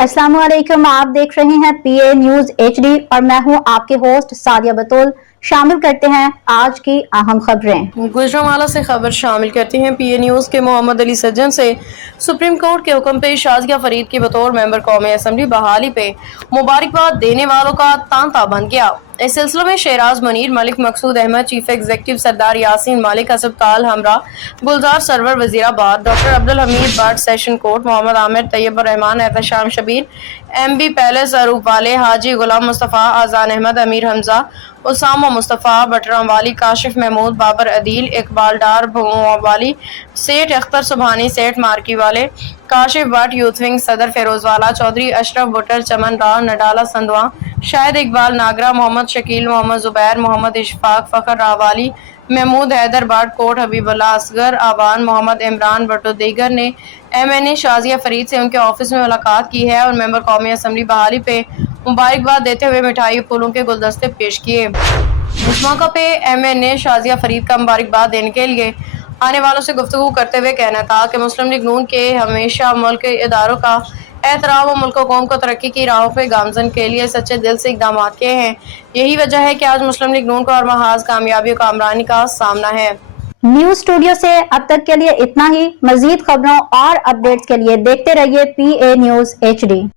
अस्सलाम वालेकुम, आप देख रहे हैं पीए न्यूज एचडी और मैं हूं आपके होस्ट सादिया बतूल। शामिल करते हैं आज की अहम खबरें। गुजरांवाला से खबर शामिल करते हैं। पीए न्यूज के मोहम्मद अली सज्जन से सुप्रीम कोर्ट के हुक्म पे शाजिया फरीद की बतौर मेंबर कौमी असम्बली बहाली पे मुबारकबाद देने वालों का तांता बन गया। इस सिलसिले में शहराज मुनीर, मलिक मकसूद अहमद, चीफ एग्जीक्यूटिव सरदार यासीन मालिक, अस्पताल हमरा, Gulzar Sarwar Wazirabad, doctor Abdul Hamid Bhatt session court, Mohammad Aamir, Tayyab Rehman, Ehtesham Shabbir, MB palace अरूप वाले, हाजी गुलाम मुस्तफ़ा, आजान अहमद, अमीर हमजा, उसामा मुस्तफ़ा, बटराम वाली, काशिफ महमूद, बाबर अदील, इकबाल डार वाली, सेठ अख्तर सुबहानी, सेठ मार्की वाले, काशिफ भट्ट, यूथ विंग सदर फिरोजवाला, चौधरी अशरफ बुटर, चमन राव, नडाला संधवा, शाहिद इकबाल नागरा, मोहम्मद शकील, मोहम्मद जुबैर, मोहम्मद इशफाक, फ़खर रावाली, महमूद हैदर भट्ट, कोट हबीबुल्लाह, असगर आवान, मोहम्मद इमरान भट्टो दीगर ने MNA शाजिया फरीद से उनके ऑफिस में मुलाकात की है और मेंबर कौमी असम्बली बहाली पे मुबारकबाद देते हुए मिठाई फूलों के गुलदस्ते पेश किए। इस मौका पे MNA शाजिया फरीद का मुबारकबाद देने के लिए आने वालों से गुफ्तगू करते हुए कहना था कि मुस्लिम लीग नून के हमेशा मुल्क के इदारों का एहतराम और मुल्क कौम को तरक्की की राहों पे गामजन के लिए सच्चे दिल से इकदाम किए हैं। यही वजह है कि आज मुस्लिम लीग नून को और महाज कामयाबी और कामरानी का सामना है। न्यूज स्टूडियो से अब तक के लिए इतना ही। मजीद खबरों और अपडेट्स के लिए देखते रहिए पीए न्यूज HD।